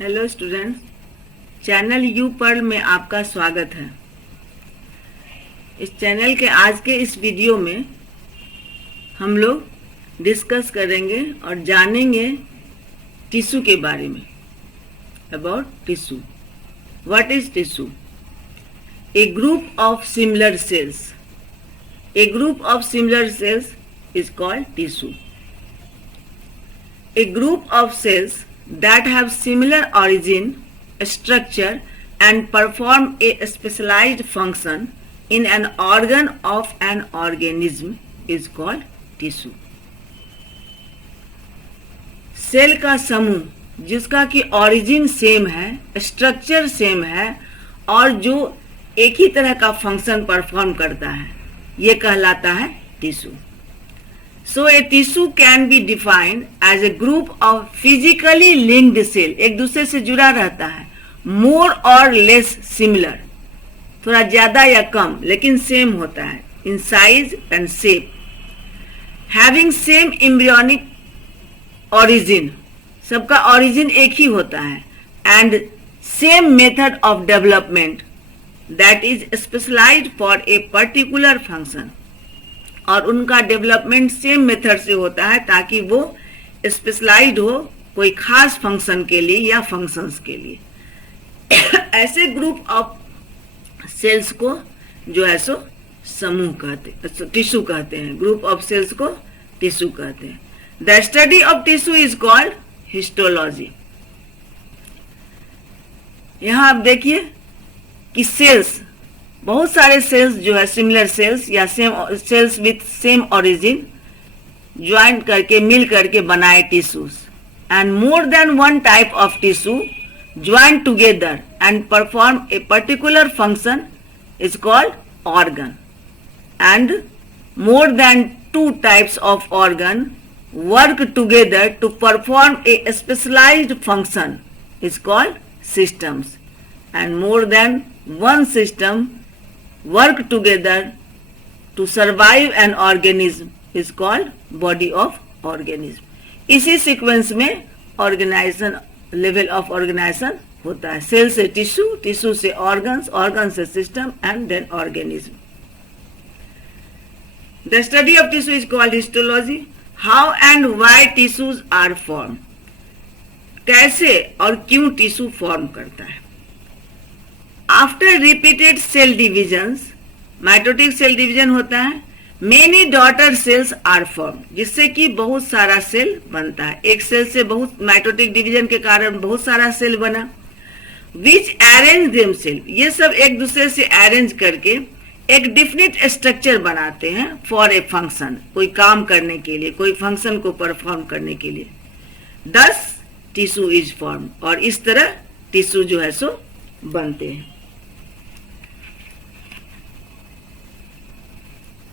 Hello students, channel U Pearl में आपका स्वागत है। इस चैनल के आज के इस वीडियो में हम लोग डिस्कस करेंगे और जानेंगे टिश्यू के बारे में। About tissue, what is tissue? A group of similar sales. A group of similar sales is called tissue. A group of cells that have similar origin, structure and perform a specialized function in an organ of an organism is called tissue. Cell का समूह जिसका कि origin same है, structure same है और जो एक ही तरह का फंक्शन परफॉर्म करता है, ये कहलाता है tissue. So a tissue can be defined as a group of physically linked cell, एक दूसरे से जुड़ा रहता है, more or less similar, थोड़ा ज्यादा या कम लेकिन सेम होता है, in size and shape, having same embryonic origin, सबका origin एक ही होता है, and same method of development that is specialized for a particular function, और उनका डेवलपमेंट सेम मेथड से होता है ताकि वो स्पेशलाइज्ड हो कोई खास फंक्शन के लिए या फंक्शंस के लिए। ऐसे ग्रुप ऑफ सेल्स को जो है सो समूह कहते, टिश्यू कहते हैं। ग्रुप ऑफ सेल्स को टिश्यू कहते हैं। The study of tissue is called histology. यहां आप देखिए कि सेल्स, बहुत सारे सेल्स जो है सिमिलर सेल्स या same cells with same origin join करके मिल करके बनाए tissues, and more than one type of tissue join together and perform a particular function is called organ, and more than two types of organ work together to perform a specialised function is called systems, and more than one system work together to survive an organism is called body of organism. इसी sequence में organisation, level of organisation होता है। Cell से tissue, tissue से organs, organ से system and then organism. The study of tissue is called histology. How and why tissues are form, कैसे और क्यों टिश्यू फॉर्म करता है। After repeated cell divisions, mitotic cell division होता है, many daughter cells are form, जिससे कि बहुत सारा सेल बनता है। एक सेल से बहुत, माइटोटिक डिवीजन के कारण बहुत सारा सेल बना। विच अरेंज देम सेल, ये सब एक दूसरे से अरेंज करके एक डिफिनिट स्ट्रक्चर बनाते हैं फॉर ए फंक्शन, कोई काम करने के लिए, कोई फंक्शन को परफॉर्म करने के लिए। दस टिश्यू इज फॉर्म, और इस तरह टिश्यू जो है सो बनते हैं।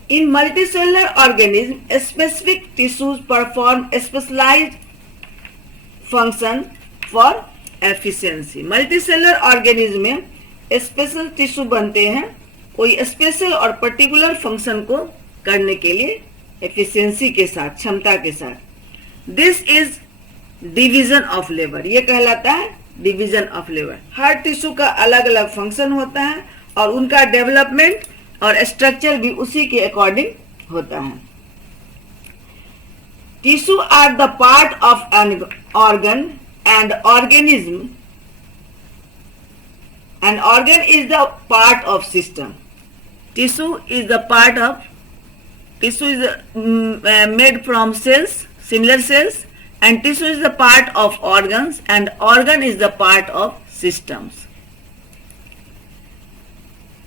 In multicellular organism, specific tissues perform specialized function for efficiency. Multicellular organism में स्पेशल टिश्यू बनते हैं कोई स्पेशल और पर्टिकुलर फंक्शन को करने के लिए, एफिशिएंसी के साथ, क्षमता के साथ। This is division of labour, ये कहलाता है division of labour. Her tissue का अलग अलग फंक्शन होता है और उनका डेवलपमेंट और स्ट्रक्चर भी उसी के अकॉर्डिंग होता है। Tissue are the part of an organ and organism, and organ is the part of system. Tissue is the part of, tissue is made from cells, similar cells, and tissue is the part of organs and organ is the part of systems.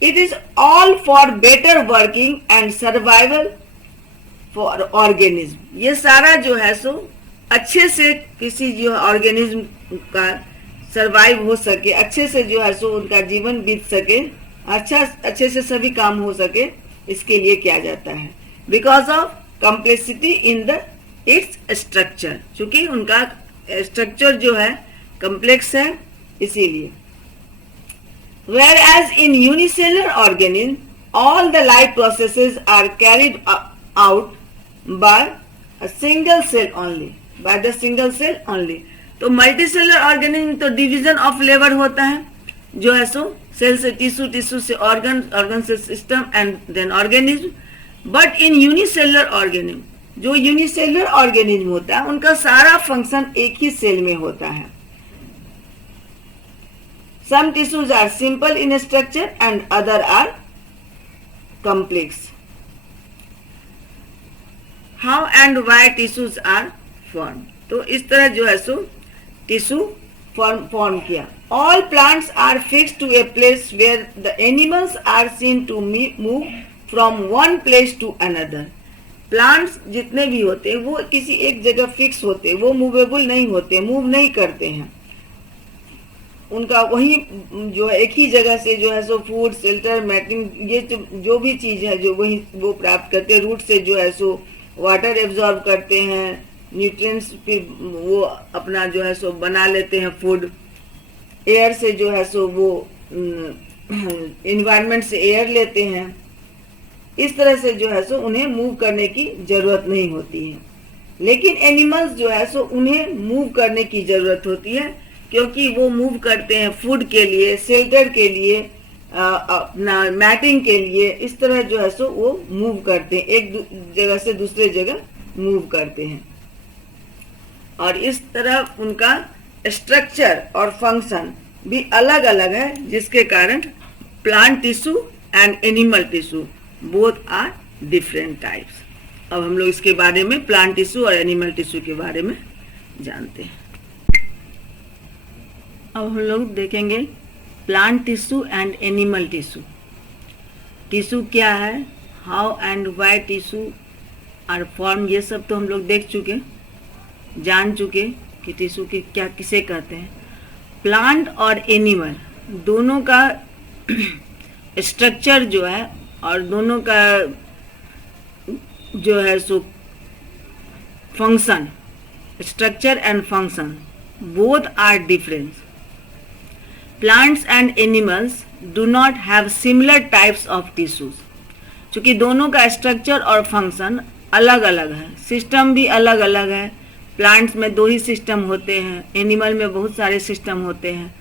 It is all for better working and survival for organism. ये सारा जो है सो अच्छे से किसी जो organism का survive हो सके, अच्छे से जो है सो उनका जीवन बीत सके, अच्छे से सभी काम हो सके, इसके लिए किया जाता है। Because of complexity in the its structure, चूंकि उनका स्ट्रक्चर जो है कॉम्प्लेक्स है, इसीलिए। Whereas in unicellular organism, all the life processes are carried out by a single cell only, by the single cell only. तो मल्टी सेलुलर ऑर्गेनिज्म तो division of labour होता है, जो है सो सेल से टिश्यू, टिश्यू से ऑर्गन, ऑर्गन से system and then organism. But in unicellular organism, जो यूनिसेलुलर ऑर्गेनिज्म होता है उनका सारा फंक्शन एक ही सेल में होता है. Some tissues are simple in structure and other are complex. How and why tissues are formed? तो इस तरह जो है सो टिश्यू फॉर्म किया. All plants are fixed to a place where the animals are seen to move from one place to another. Plants जितने भी होते हैं वो किसी एक जगह फिक्स होते हैं, वो मूवेबल नहीं होते, मूव नहीं करते हैं. उनका वही जो एक ही जगह से जो है सो फूड, शेल्टर, मैटिंग, ये जो भी चीज है जो वही वो प्राप्त करते हैं. रूट से जो है सो वाटर एब्जॉर्ब करते हैं, न्यूट्रिएंट्स फिर वो अपना जो है सो बना लेते हैं फूड. एयर से जो है सो वो इन्वायरमेंट से एयर लेते हैं. इस तरह से जो है सो उन्हें मूव करने की जरूरत नहीं होती है. लेकिन एनिमल्स जो है सो उन्हें मूव करने की जरूरत होती है, क्योंकि वो मूव करते हैं फूड के लिए, शेल्टर के लिए, अपना मैटिंग के लिए. इस तरह जो है सो वो मूव करते हैं, एक जगह से दूसरे जगह मूव करते हैं. और इस तरह उनका स्ट्रक्चर और फंक्शन भी अलग अलग है, जिसके कारण plant tissue and animal tissue both are different types. अब हम लोग इसके बारे में, प्लांट टिश्यू और एनिमल टिश्यू के बारे में जानते हैं. अब हम लोग देखेंगे plant tissue and animal tissue. Tissue क्या है, how and why tissue are form, ये सब तो हम लोग देख चुके, जान चुके कि टिश्यू के क्या किसे कहते हैं. प्लांट और एनिमल दोनों का स्ट्रक्चर जो है और दोनों का जो है सो function, structure and function both are different. Plants and animals do not have similar types of tissues. चूँकि दोनों का स्ट्रक्चर और फंक्शन अलग अलग है, सिस्टम भी अलग अलग है. प्लांट्स में 2 ही सिस्टम होते हैं, एनिमल में बहुत सारे सिस्टम होते हैं.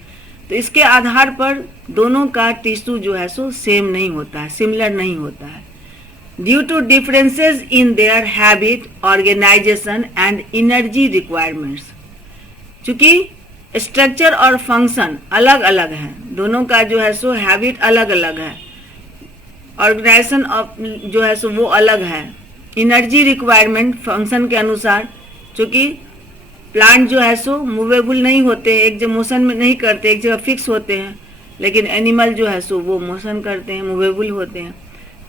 तो इसके आधार पर दोनों का टिश्यू जो है सो सेम नहीं होता है, सिमिलर नहीं होता है. Due to differences in their habit, organisation and energy requirements. चूँकि स्ट्रक्चर और फंक्शन अलग अलग हैं, दोनों का जो है सो हैबिट अलग अलग है, ऑर्गेनाइजेशन ऑफ जो है सो वो अलग है, एनर्जी रिक्वायरमेंट फंक्शन के अनुसार. चूँकि प्लांट जो है सो मूवेबल नहीं होते, एक जगह मोशन में नहीं करते, एक जगह फिक्स होते हैं. लेकिन एनिमल जो है सो वो मोशन करते हैं, मूवेबल होते हैं.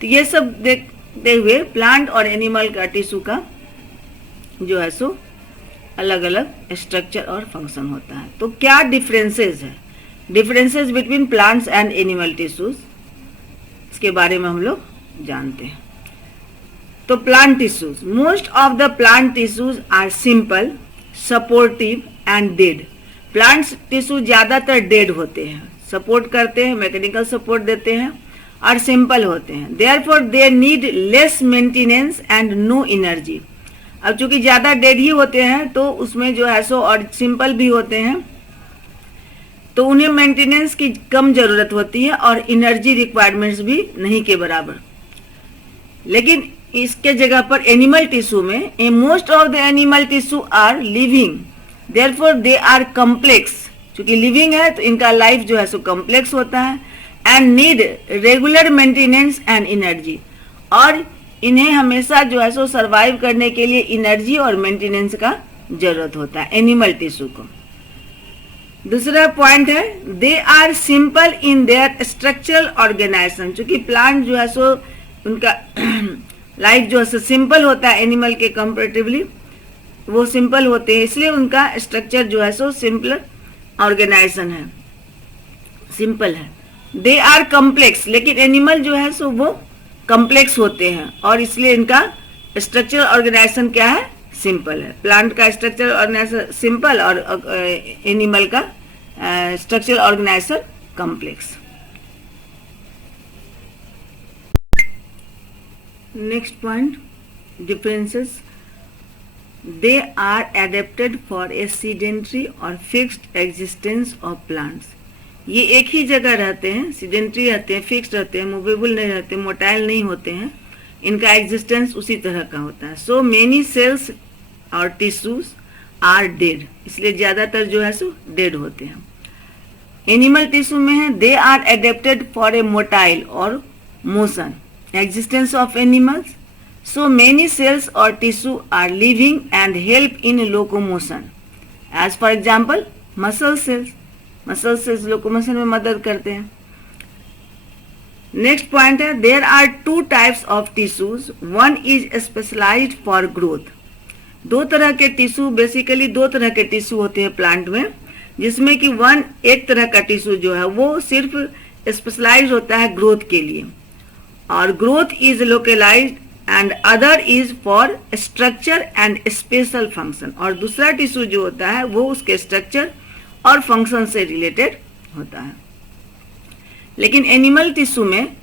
तो ये सब देखते हुए प्लांट और एनिमल का टिश्यू का जो है सो अलग अलग स्ट्रक्चर और फंक्शन होता है. तो क्या डिफरेंसेस है, differences between plants and animal tissues, इसके बारे में हम लोग जानते हैं. तो plant tissues, most of the plant tissues are simple, supportive and dead. Plants tissue ज्यादातर डेड होते हैं, सपोर्ट करते हैं, मैकेनिकल सपोर्ट देते हैं और सिंपल होते हैं. Therefore they need less maintenance and no energy. अब चूंकि ज़्यादा डेड ही होते हैं तो उसमें जो है सो और सिंपल भी होते हैं, तो उन्हें मेंटेनेंस की कम ज़रूरत होती है और एनर्जी रिक्वायरमेंट्स भी नहीं के बराबर. लेकिन इसके जगह पर एनिमल टिश्यू में most of the animal tissue are living, therefore they are complex. चूँकि लिविंग है तो इनका लाइफ जो है सो कम्प्लेक्स होता है and need regular maintenance and energy. और इन्हें हमेशा जो है सो सरवाइव करने के लिए एनर्जी और मेंटेनेंस का जरूरत होता है एनिमल टिश्यू को. दूसरा पॉइंट है they are simple in their structural organisation. चूंकि प्लांट जो है सो उनका लाइफ जो है सो सिंपल होता है एनिमल के कंपेरेटिवली, वो सिंपल होते हैं, इसलिए उनका स्ट्रक्चर जो है सो सिंपल ऑर्गेनाइजेशन है, सिंपल है. दे आर कम्प्लेक्स, लेकिन एनिमल जो है सो वो कम्प्लेक्स होते हैं और इसलिए इनका स्ट्रक्चरल ऑर्गेनाइजेशन क्या है, सिंपल है. प्लांट का स्ट्रक्चरल ऑर्गेनाइजेशन सिंपल और एनिमल का structural organisation complex. Next point, differences they are adapted for a sedentary और फिक्स्ड एग्जिस्टेंस ऑफ प्लांट्स। ये एक ही जगह रहते हैं, सीडेंट्री रहते हैं, फिक्स्ड रहते हैं, मूवेबल नहीं रहते, मोटाइल नहीं होते हैं, इनका एग्जिस्टेंस उसी तरह का होता है। सो मेनी सेल्स और टिश्यूज आर डेड, इसलिए ज़्यादातर जो है सो डेड होते हैं। एनिमल टिश्यू में है they are adapted for a motile और motion existence of animals. So many cells or tissue are living and help in locomotion. As for example, muscle cells. Muscle cells locomotion में मदद करते हैं। Next point है there are two types of tissues. One is specialized for growth. दो तरह के tissue, basically दो तरह के टिश्यू होते हैं प्लांट में, जिसमें कि एक तरह का टिश्यू जो है वो सिर्फ स्पेशलाइज होता है ग्रोथ के लिए, और growth is localised and other is for structure and special function. और दूसरा टिश्यू जो होता है वो उसके स्ट्रक्चर और फंक्शन से रिलेटेड होता है। लेकिन एनिमल टिश्यू में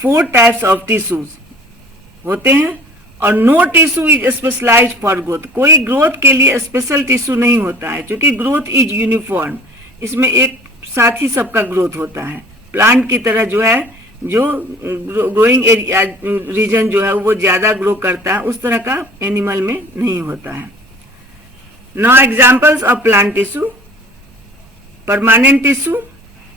4 टाइप्स ऑफ टिश्यूज होते हैं और no tissue is specialised for growth. कोई ग्रोथ के लिए स्पेशल टिश्यू नहीं होता है, क्योंकि ग्रोथ इज यूनिफॉर्म, इसमें एक साथ ही सबका ग्रोथ होता है। प्लांट की तरह जो है, जो ग्रोइंग एरिया रीजन जो है वो ज़्यादा ग्रो करता है, उस तरह का एनिमल में नहीं होता है। Now examples of plant tissue. Permanent tissue,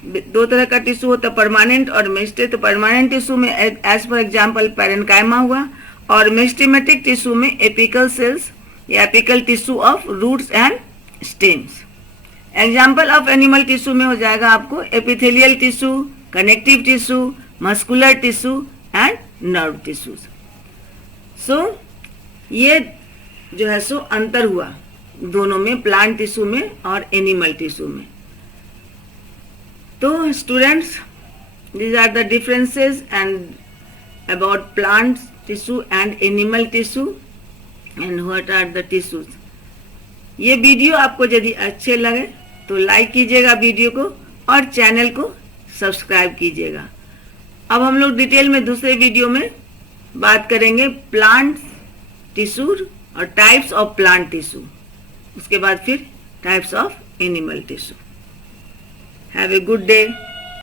दो तरह का टिश्यू होता है, परमानेंट और मेस्टे। तो परमानेंट टिश्यू में एज फॉर एग्जांपल पैरेन्काइमा हुआ, और मेस्टेमेटिक टिश्यू में एपिकल सेल्स या apical tissue of roots and stems. Example of animal tissue में हो जाएगा आपको epithelial tissue, connective tissue, muscular tissue and nerve tissues. So ये जो है सो अंतर हुआ दोनों में, प्लांट टिश्यू में और एनिमल टिश्यू में। तो students, these are the differences and about plant tissue and animal tissue and what are the tissues. ये वीडियो आपको यदि अच्छे लगे तो लाइक कीजिएगा वीडियो को और चैनल को सब्सक्राइब कीजिएगा। अब हम लोग डिटेल में दूसरे वीडियो में बात करेंगे प्लांट टिश्यू और टाइप्स ऑफ प्लांट टिश्यू, उसके बाद फिर types of animal tissue. Have a good day.